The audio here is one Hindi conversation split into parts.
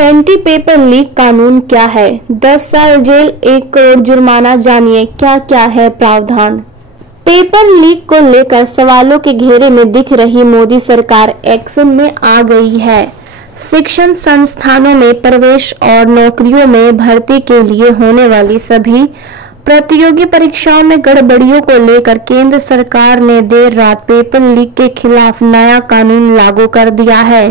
एंटी पेपर लीक कानून क्या है? 10 साल जेल, 1 करोड़ जुर्माना। जानिए क्या क्या है प्रावधान। पेपर लीक को लेकर सवालों के घेरे में दिख रही मोदी सरकार एक्शन में आ गई है। शिक्षण संस्थानों में प्रवेश और नौकरियों में भर्ती के लिए होने वाली सभी प्रतियोगी परीक्षाओं में गड़बड़ियों को लेकर केंद्र सरकार ने देर रात पेपर लीक के खिलाफ नया कानून लागू कर दिया है।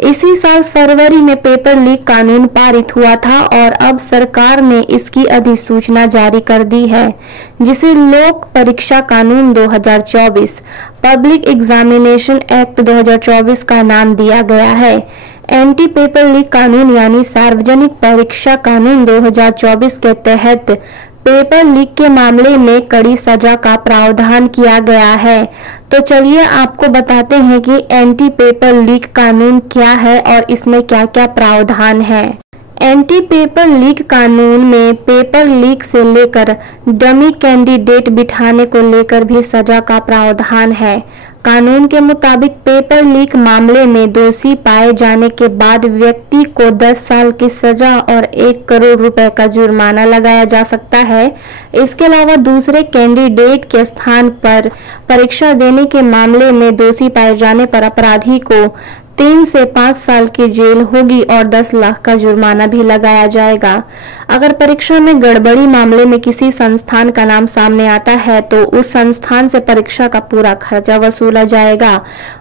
इसी साल फरवरी में पेपर लीक कानून पारित हुआ था और अब सरकार ने इसकी अधिसूचना जारी कर दी है, जिसे लोक परीक्षा कानून 2024 पब्लिक एग्जामिनेशन एक्ट 2024 का नाम दिया गया है। एंटी पेपर लीक कानून यानी सार्वजनिक परीक्षा कानून 2024 के तहत पेपर लीक के मामले में कड़ी सजा का प्रावधान किया गया है। तो चलिए आपको बताते हैं कि एंटी पेपर लीक कानून क्या है और इसमें क्या क्या प्रावधान है। एंटी पेपर लीक कानून में पेपर लीक से लेकर डमी कैंडिडेट बिठाने को लेकर भी सजा का प्रावधान है। कानून के मुताबिक पेपर लीक मामले में दोषी पाए जाने के बाद व्यक्ति को 10 साल की सजा और 1 करोड़ रुपए का जुर्माना लगाया जा सकता है। इसके अलावा दूसरे कैंडिडेट के स्थान पर परीक्षा देने के मामले में दोषी पाए जाने पर अपराधी को 3 से 5 साल की जेल होगी और 10 लाख का जुर्माना भी लगाया जाएगा। अगर परीक्षा में गड़बड़ी मामले में किसी संस्थान का नाम सामने आता है तो उस संस्थान से परीक्षा का पूरा खर्चा वसूला जाएगा।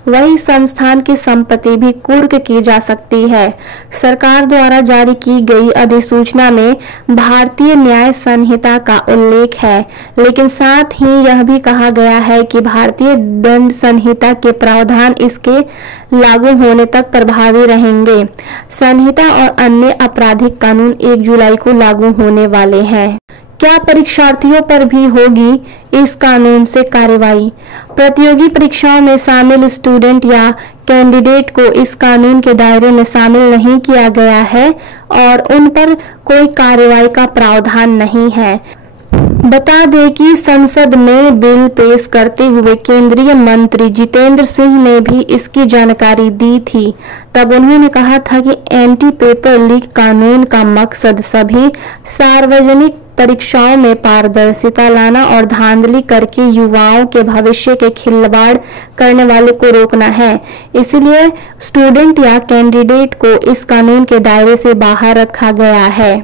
वही संस्थान की संपत्ति भी कुर्क की जा सकती है। सरकार द्वारा जारी की गई अधिसूचना में भारतीय न्याय संहिता का उल्लेख है, लेकिन साथ ही यह भी कहा गया है कि भारतीय दंड संहिता के प्रावधान इसके लागू होने तक प्रभावी रहेंगे। संहिता और अन्य आपराधिक कानून 1 जुलाई को लागू होने वाले हैं। क्या परीक्षार्थियों पर भी होगी इस कानून से कार्रवाई? प्रतियोगी परीक्षाओं में शामिल स्टूडेंट या कैंडिडेट को इस कानून के दायरे में शामिल नहीं किया गया है और उन पर कोई कार्रवाई का प्रावधान नहीं है। बता दें कि संसद में बिल पेश करते हुए केंद्रीय मंत्री जितेंद्र सिंह ने भी इसकी जानकारी दी थी। तब उन्होंने कहा था कि एंटी पेपर लीक कानून का मकसद सभी सार्वजनिक परीक्षाओं में पारदर्शिता लाना और धांधली करके युवाओं के भविष्य के खिलवाड़ करने वाले को रोकना है। इसलिए स्टूडेंट या कैंडिडेट को इस कानून के दायरे से बाहर रखा गया है।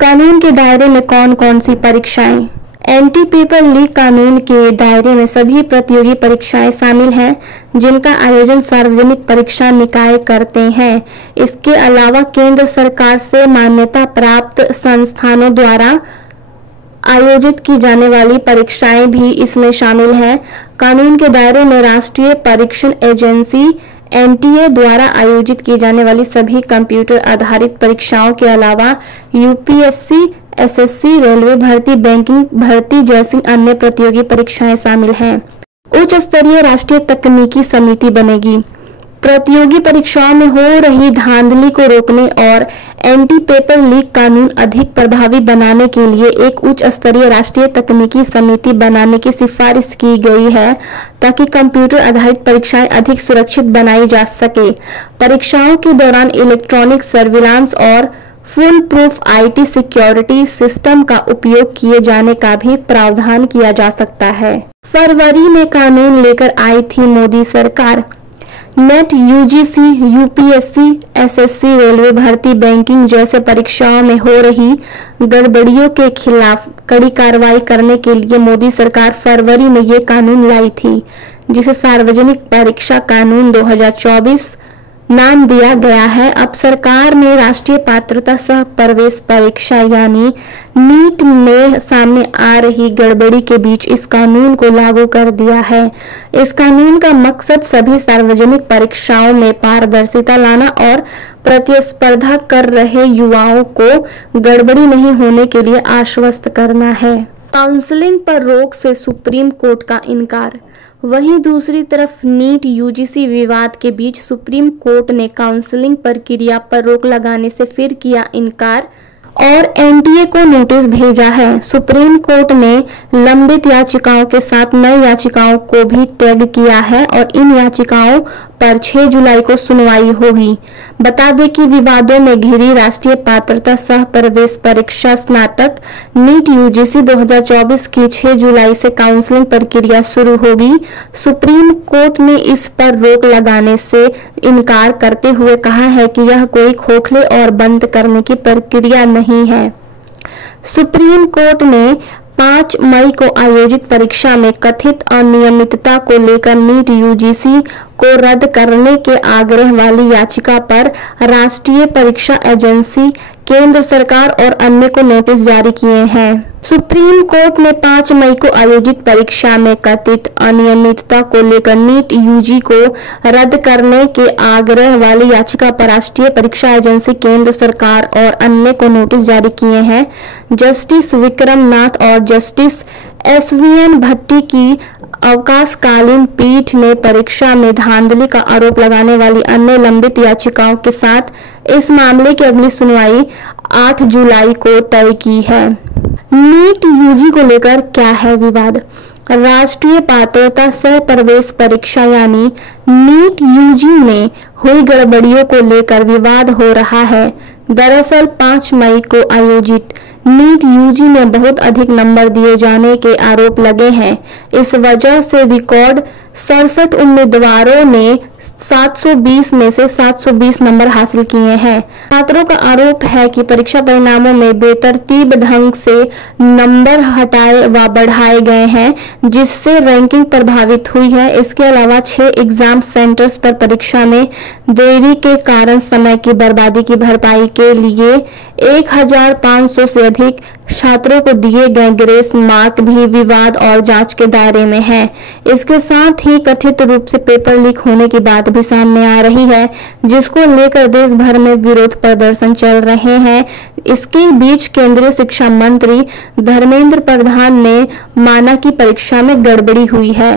कानून के दायरे में कौन कौन सी परीक्षाएं? एंटी पेपर लीक कानून के दायरे में सभी प्रतियोगी परीक्षाएं शामिल हैं जिनका आयोजन सार्वजनिक परीक्षा निकाय करते हैं। इसके अलावा केंद्र सरकार से मान्यता प्राप्त संस्थानों द्वारा आयोजित की जाने वाली परीक्षाएं भी इसमें शामिल हैं। कानून के दायरे में राष्ट्रीय परीक्षण एजेंसी एनटीए द्वारा आयोजित की जाने वाली सभी कंप्यूटर आधारित परीक्षाओं के अलावा यूपीएससी, एसएससी, रेलवे भर्ती, बैंकिंग भर्ती जैसी अन्य प्रतियोगी परीक्षाएं शामिल हैं। उच्च स्तरीय राष्ट्रीय तकनीकी समिति बनेगी। प्रतियोगी परीक्षाओं में हो रही धांधली को रोकने और एंटी पेपर लीक कानून अधिक प्रभावी बनाने के लिए एक उच्च स्तरीय राष्ट्रीय तकनीकी समिति बनाने की सिफारिश की गई है ताकि कंप्यूटर आधारित परीक्षाएं अधिक सुरक्षित बनाई जा सके। परीक्षाओं के दौरान इलेक्ट्रॉनिक सर्विलांस और full proof IT security system का उपयोग किए जाने का भी प्रावधान किया जा सकता है। फरवरी में कानून लेकर आई थी मोदी सरकार। Net, UGC, UPSC, SSC, railway भर्ती, बैंकिंग जैसे परीक्षाओं में हो रही गड़बड़ियों के खिलाफ कड़ी कार्रवाई करने के लिए मोदी सरकार फरवरी में ये कानून लाई थी, जिसे सार्वजनिक परीक्षा कानून 2024 नाम दिया गया है। अब सरकार ने राष्ट्रीय पात्रता सह प्रवेश परीक्षा यानी नीट में सामने आ रही गड़बड़ी के बीच इस कानून को लागू कर दिया है। इस कानून का मकसद सभी सार्वजनिक परीक्षाओं में पारदर्शिता लाना और प्रतिस्पर्धा कर रहे युवाओं को गड़बड़ी नहीं होने के लिए आश्वस्त करना है। काउंसलिंग पर रोक से सुप्रीम कोर्ट का इनकार। वहीं दूसरी तरफ नीट यूजीसी विवाद के बीच सुप्रीम कोर्ट ने काउंसलिंग प्रक्रिया पर रोक लगाने से फिर किया इनकार और एनटीए को नोटिस भेजा है। सुप्रीम कोर्ट ने लंबित याचिकाओं के साथ नई याचिकाओं को भी टैग किया है और इन याचिकाओं पर 6 जुलाई को सुनवाई होगी। बता दें कि विवादों में घिरी राष्ट्रीय पात्रता सह प्रवेश परीक्षा स्नातक नीट यूजीसी 2024 की 6 जुलाई से काउंसलिंग प्रक्रिया शुरू होगी। सुप्रीम कोर्ट ने इस पर रोक लगाने से इनकार करते हुए कहा है कि यह कोई खोखले और बंद करने की प्रक्रिया नहीं है। सुप्रीम कोर्ट ने 5 मई को आयोजित परीक्षा में कथित अनियमितता को लेकर नीट यूजीसी को रद्द करने के आग्रह वाली याचिका पर राष्ट्रीय परीक्षा एजेंसी, केंद्र सरकार और अन्य को नोटिस जारी किए हैं। सुप्रीम कोर्ट ने 5 मई को आयोजित परीक्षा में कथित अनियमितता को लेकर नीट यूजी को रद्द करने के आग्रह वाली याचिका पर राष्ट्रीय परीक्षा एजेंसी, केंद्र सरकार और अन्य को नोटिस जारी किए हैं। जस्टिस विक्रम नाथ और जस्टिस एसवीएन भट्टी की अवकाशकालीन पीठ ने परीक्षा में धांधली का आरोप लगाने वाली अन्य लंबित याचिकाओं के साथ इस मामले की अगली सुनवाई 8 जुलाई को तय की है। नीट यूजी को लेकर क्या है विवाद? राष्ट्रीय पात्रता सह प्रवेश परीक्षा यानी नीट यूजी में हुई गड़बड़ियों को लेकर विवाद हो रहा है। दरअसल 5 मई को आयोजित नीट यूजी में बहुत अधिक नंबर दिए जाने के आरोप लगे हैं। इस वजह से रिकॉर्ड 67 उम्मीदवारों ने 720 में से 720 नंबर हासिल किए हैं। छात्रों का आरोप है कि परीक्षा परिणामों में बेतरतीब ढंग से नंबर हटाए व बढ़ाए गए हैं, जिससे रैंकिंग प्रभावित हुई है। इसके अलावा 6 एग्जाम सेंटर्स पर परीक्षा में देरी के कारण समय की बर्बादी की भरपाई के लिए 1500 से अधिक छात्रों को दिए गए ग्रेस मार्क भी विवाद और जांच के दायरे में है। इसके साथ ही कथित रूप से पेपर लीक होने की बात भी सामने आ रही है, जिसको लेकर देश भर में विरोध प्रदर्शन चल रहे हैं। इसके बीच केंद्रीय शिक्षा मंत्री धर्मेंद्र प्रधान ने माना कि परीक्षा में गड़बड़ी हुई है।